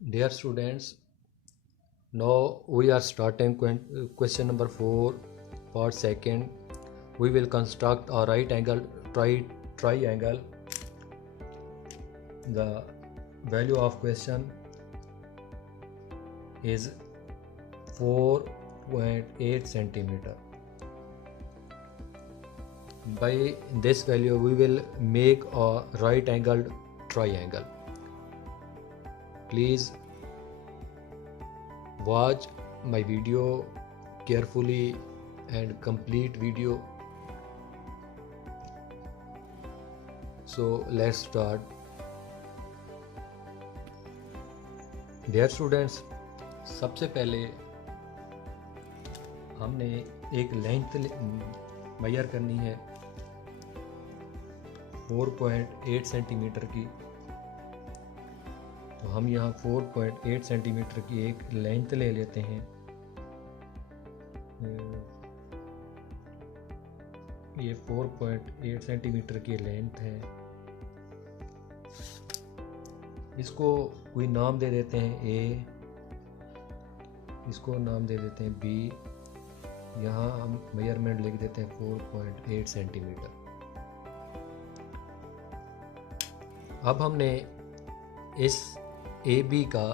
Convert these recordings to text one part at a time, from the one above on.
Dear students, now we are starting question number 4 part second. We will construct a right angle triangle. The value of question is 4.8 centimeter. By this value we will make a right angled triangle. Please watch my video carefully and complete video. So let's start. Dear students, सबसे पहले हमने एक length major करनी है 4.8 centimetre की। तो हम यहाँ 4.8 सेंटीमीटर की एक लेंथ ले लेते हैं। ये 4.8 सेंटीमीटर की लेंथ है। इसको कोई नाम दे देते हैं ए, इसको नाम दे देते हैं बी। यहाँ हम मेजरमेंट लिख देते हैं 4.8 सेंटीमीटर। अब हमने इस ए बी का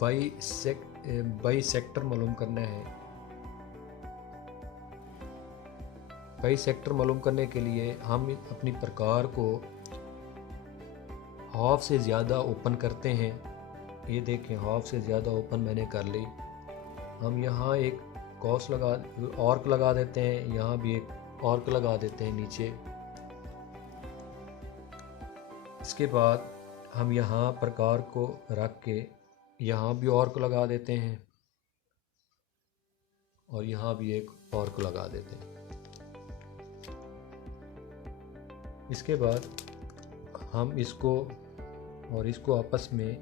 बाई सेक्टर मालूम करना है। बाई सेक्टर मालूम करने के लिए हम अपनी प्रकार को हाफ से ज़्यादा ओपन करते हैं। ये देखें, हाफ से ज़्यादा ओपन मैंने कर ली। हम यहाँ एक आर्क लगा देते हैं, यहाँ भी एक आर्क लगा देते हैं नीचे। इसके बाद हम यहाँ प्रकार को रख के यहाँ भी आर्क लगा देते हैं और यहाँ भी एक आर्क लगा देते हैं। इसके बाद हम इसको और इसको आपस में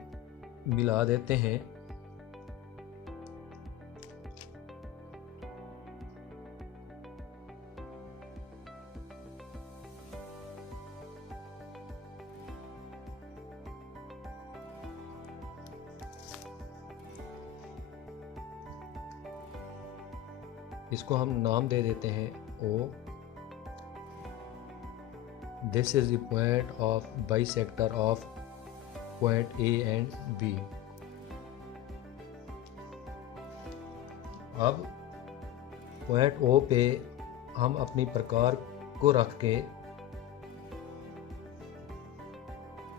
मिला देते हैं। इसको हम नाम दे देते हैं O। This is the point of bisector of point A and B। अब पॉइंट O पे हम अपनी प्रकार को रख के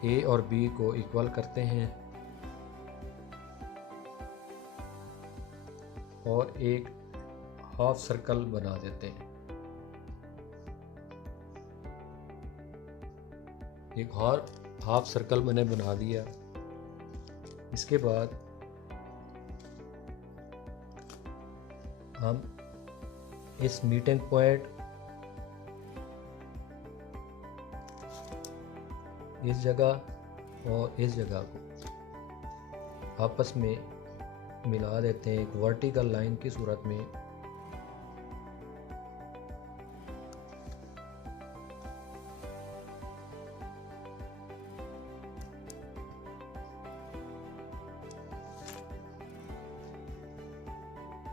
A और B को इक्वल करते हैं और एक हाफ सर्कल बना देते हैं। एक हाफ सर्कल मैंने बना दिया। इसके बाद हम इस मीटिंग पॉइंट इस जगह और इस जगह को आपस में मिला देते हैं एक वर्टिकल लाइन की सूरत में।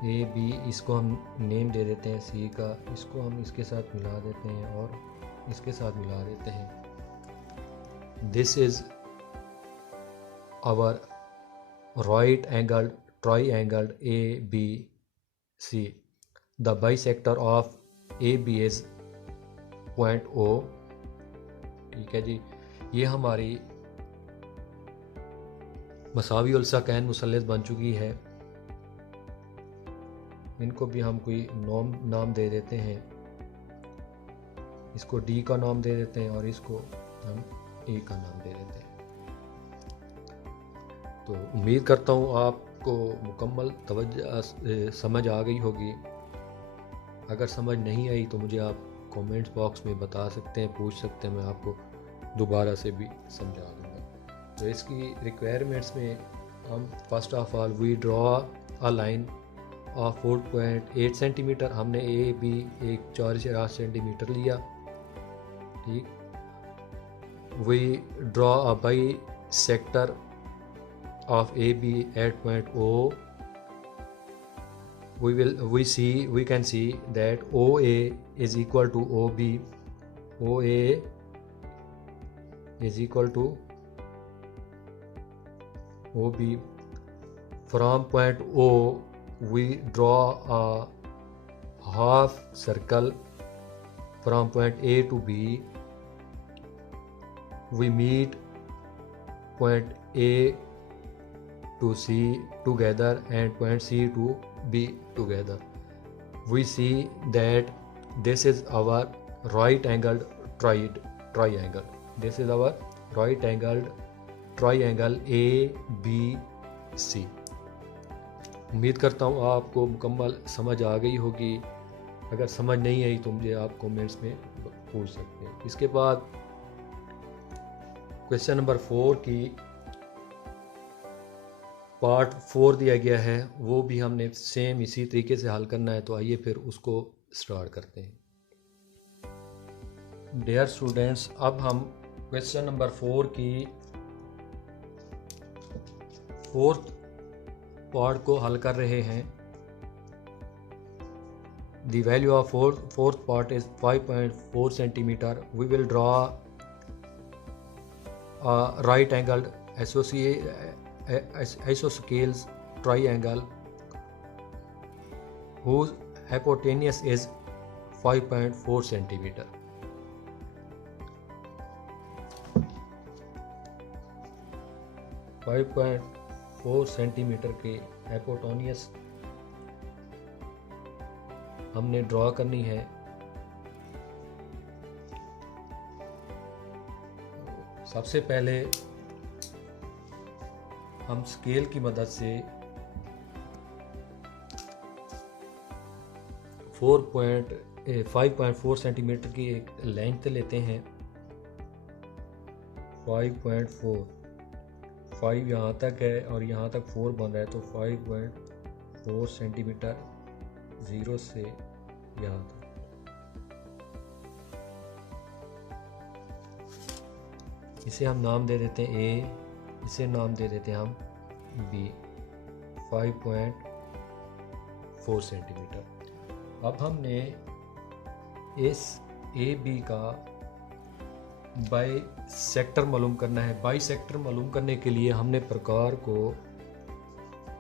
ए बी, इसको हम नेम दे देते हैं सी का। इसको हम इसके साथ मिला देते हैं और इसके साथ मिला देते हैं। This is our right angled triangle A B C. The bisector of A B is point O। ठीक है जी, ये हमारी मसावी उल सकैन मुसल्लस बन चुकी है। इनको भी हम कोई नाम दे देते हैं। इसको D का नाम दे देते हैं और इसको हम A का नाम दे देते हैं। तो उम्मीद करता हूँ आपको मुकम्मल समझ आ गई होगी। अगर समझ नहीं आई तो मुझे आप कमेंट्स बॉक्स में बता सकते हैं, पूछ सकते हैं, मैं आपको दोबारा से भी समझा दूँगा। तो इसकी रिक्वायरमेंट्स में हम first of all we draw a line of 4.8 centimetre. हमने ए बी एक 4 सेंटीमीटर लिया। ठीक, we draw a bisector of AB at point O, we can see that OA is equal to OB. OA is equal to OB. From point O we draw a half circle from point A to B. We meet point A to C together and point C to B together. We see that this is our right angled triangle. This is our right angled triangle ABC. उम्मीद करता हूँ आपको मुकम्मल समझ आ गई होगी। अगर समझ नहीं आई तो मुझे आप कमेंट्स में पूछ सकते हैं। इसके बाद क्वेश्चन नंबर 4 की पार्ट 4 दिया गया है, वो भी हमने सेम इसी तरीके से हल करना है। तो आइए फिर उसको स्टार्ट करते हैं। डियर स्टूडेंट्स, अब हम क्वेश्चन नंबर 4 की 4th पार्ट को हल कर रहे हैं। The value of fourth part is 5.4 centimeter. We will draw a right angled isosceles triangle whose hypotenuse is 5.4 centimeter. .4 centimetre के हाइपोटेन्यूस हमने ड्रॉ करनी है। सबसे पहले हम स्केल की मदद से 5.4 सेंटीमीटर की एक लेंथ लेते हैं। 5 यहाँ तक है और यहाँ तक 4 बन रहा है, तो 5.4 सेंटीमीटर 0 से यहाँ तक। इसे हम नाम दे देते हैं A, इसे नाम दे देते हैं हम B। 5.4 सेंटीमीटर। अब हमने इस AB का बाई सेक्टर मालूम करना है। बाई सेक्टर मालूम करने के लिए हमने प्रकार को,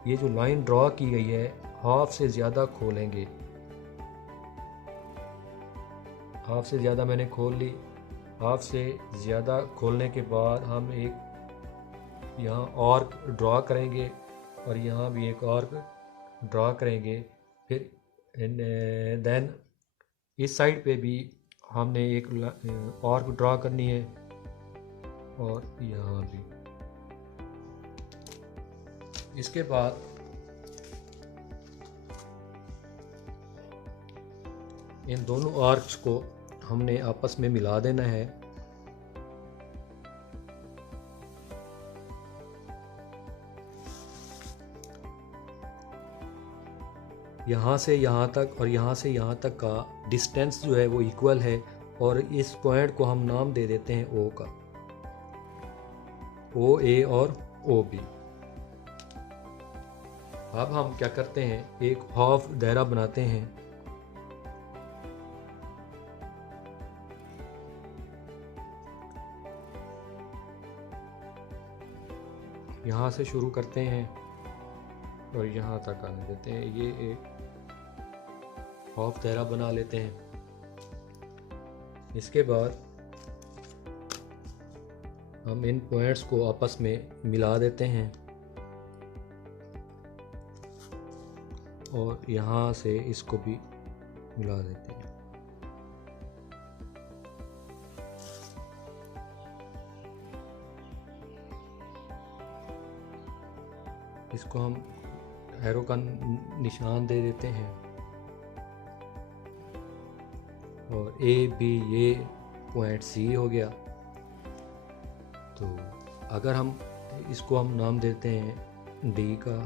ये जो लाइन ड्रॉ की गई है, हाफ से ज़्यादा खोलेंगे। हाफ से ज़्यादा मैंने खोल ली। हाफ से ज़्यादा खोलने के बाद हम एक यहाँ आर्क ड्रॉ करेंगे और यहाँ भी एक आर्क ड्रॉ करेंगे। फिर देन इस साइड पे भी हमने एक आर्क ड्रॉ करनी है और यहाँ भी। इसके बाद इन दोनों आर्क्स को हमने आपस में मिला देना है। यहाँ से यहाँ तक और यहाँ से यहाँ तक का डिस्टेंस जो है वो इक्वल है और इस पॉइंट को हम नाम दे देते हैं O का। OA और OB। अब हम क्या करते हैं, एक हाफ दायरा बनाते हैं। यहाँ से शुरू करते हैं और यहाँ तक आने देते हैं। ये एक हाफ दायरा बना लेते हैं। इसके बाद हम इन पॉइंट्स को आपस में मिला देते हैं और यहाँ से इसको भी मिला देते हैं। इसको हम एरो का निशान दे देते हैं और A B ये पॉइंट C हो गया। तो अगर हम इसको हम नाम देते हैं D का,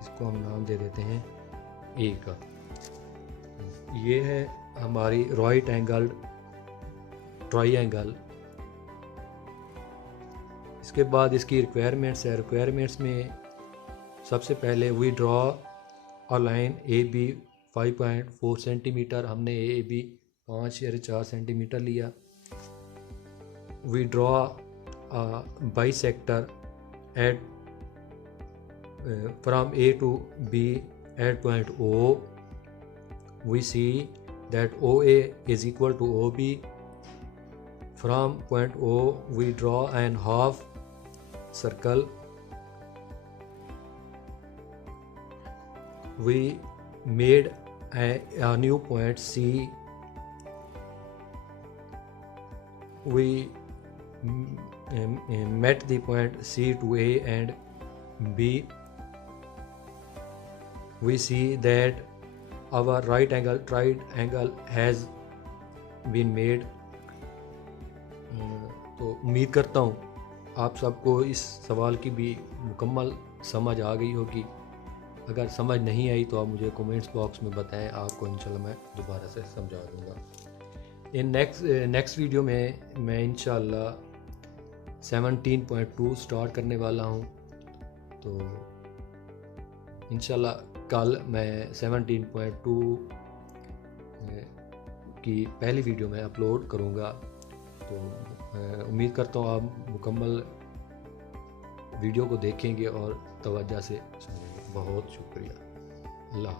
इसको हम नाम दे देते हैं A का। ये है हमारी राइट एंगल्ड ट्रायंगल। इसके बाद इसकी रिक्वायरमेंट्स है। रिक्वायरमेंट्स में सबसे पहले we draw a line A B 5.4 centimetre, हमने ए बी 5 या 4 सेंटीमीटर लिया। We draw bisector at from A to B at point O. We see that O A is equal to O B. From point O, we draw an half circle. We made a new point C. We met the point C to A and B. We see that our right angle triangle has been made. तो उम्मीद करता हूँ आप सबको इस सवाल की भी मुकम्मल समझ आ गई होगी। अगर समझ नहीं आई तो आप मुझे कमेंट्स बॉक्स में बताएं, आपको इंशाल्लाह मैं दोबारा से समझा दूँगा। इन नेक्स्ट वीडियो में मैं इंशाल्लाह 17.2 स्टार्ट करने वाला हूँ। तो इंशाल्लाह कल मैं 17.2 की पहली वीडियो में अपलोड करूँगा। तो उम्मीद करता हूँ आप मुकम्मल वीडियो को देखेंगे और तवज्जो से सुनेंगे। बहुत शुक्रिया। अल्लाह।